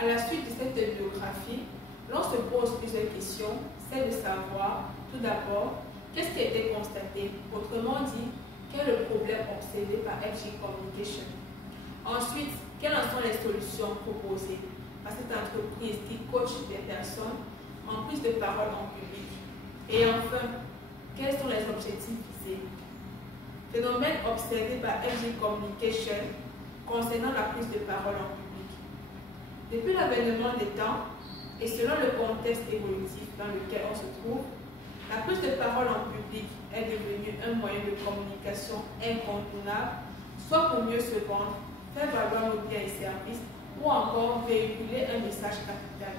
À la suite de cette biographie, l'on se pose plusieurs questions, celle de savoir, tout d'abord, qu'est-ce qui a été constaté, autrement dit, quel est le problème observé par FG Communication. Ensuite, quelles en sont les solutions proposées par cette entreprise qui coach des personnes en prise de parole en public. Et enfin, quels sont les objectifs visés. Phénomène observé par FG Communication concernant la prise de parole en public. Depuis l'avènement des temps et selon le contexte évolutif dans lequel on se trouve, la prise de parole en public est devenue un moyen de communication incontournable, soit pour mieux se vendre, faire valoir nos biens et services, ou encore véhiculer un message capital.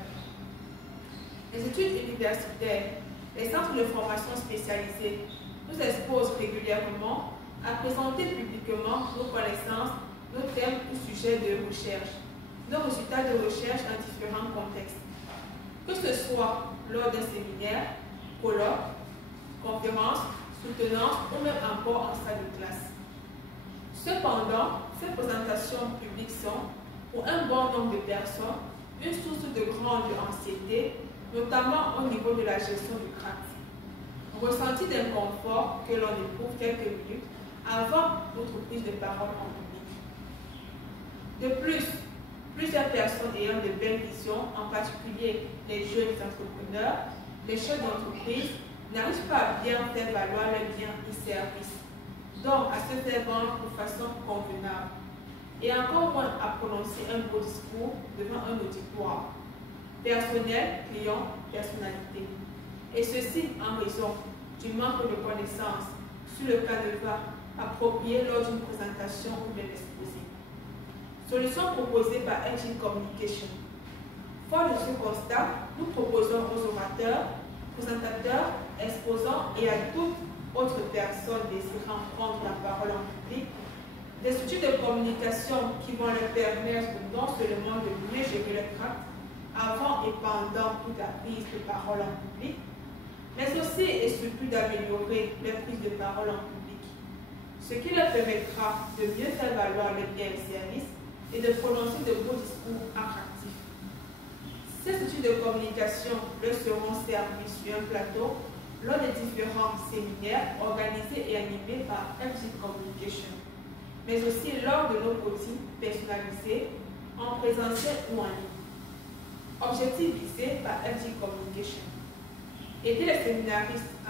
Les études universitaires, les centres de formation spécialisés nous exposent régulièrement à présenter publiquement nos connaissances, nos thèmes ou sujets de recherche, nos résultats de recherche en différents contextes. Que ce soit lors d'un séminaire, colloque, conférence, soutenance ou même encore en salle de classe. Cependant, ces présentations publiques sont, pour un bon nombre de personnes, une source de grande anxiété, notamment au niveau de la gestion du crâne. Un ressenti d'inconfort que l'on éprouve quelques minutes avant notre prise de parole en public. De plus, plusieurs personnes ayant de belles visions, en particulier les jeunes entrepreneurs, les chefs d'entreprise, n'arrivent pas à bien faire valoir leurs biens et services, donc à se faire vendre de façon convenable, et encore moins à prononcer un beau discours devant un auditoire, personnel, client, personnalité. Et ceci en raison du manque de connaissances sur le canevas approprié lors d'une présentation ou d'un exposé. Solution proposée par FG Communication. Fort de ce constat, nous proposons aux orateurs, présentateurs, exposants et à toute autre personne désirant prendre la parole en public des outils de communication qui vont leur permettre non seulement de mieux gérer leur tract avant et pendant toute la prise de parole en public, mais aussi et surtout d'améliorer leur prise de parole en public, ce qui leur permettra de mieux faire valoir leurs biens et services et de prononcer de beaux discours attractifs. Ces outils de communication leur seront servis sur un plateau lors des différents séminaires organisés et animés par FG Communication, mais aussi lors de nos coachings personnalisés en présentiel ou en ligne. Objectif visé par FG Communication. Aider les séminaristes à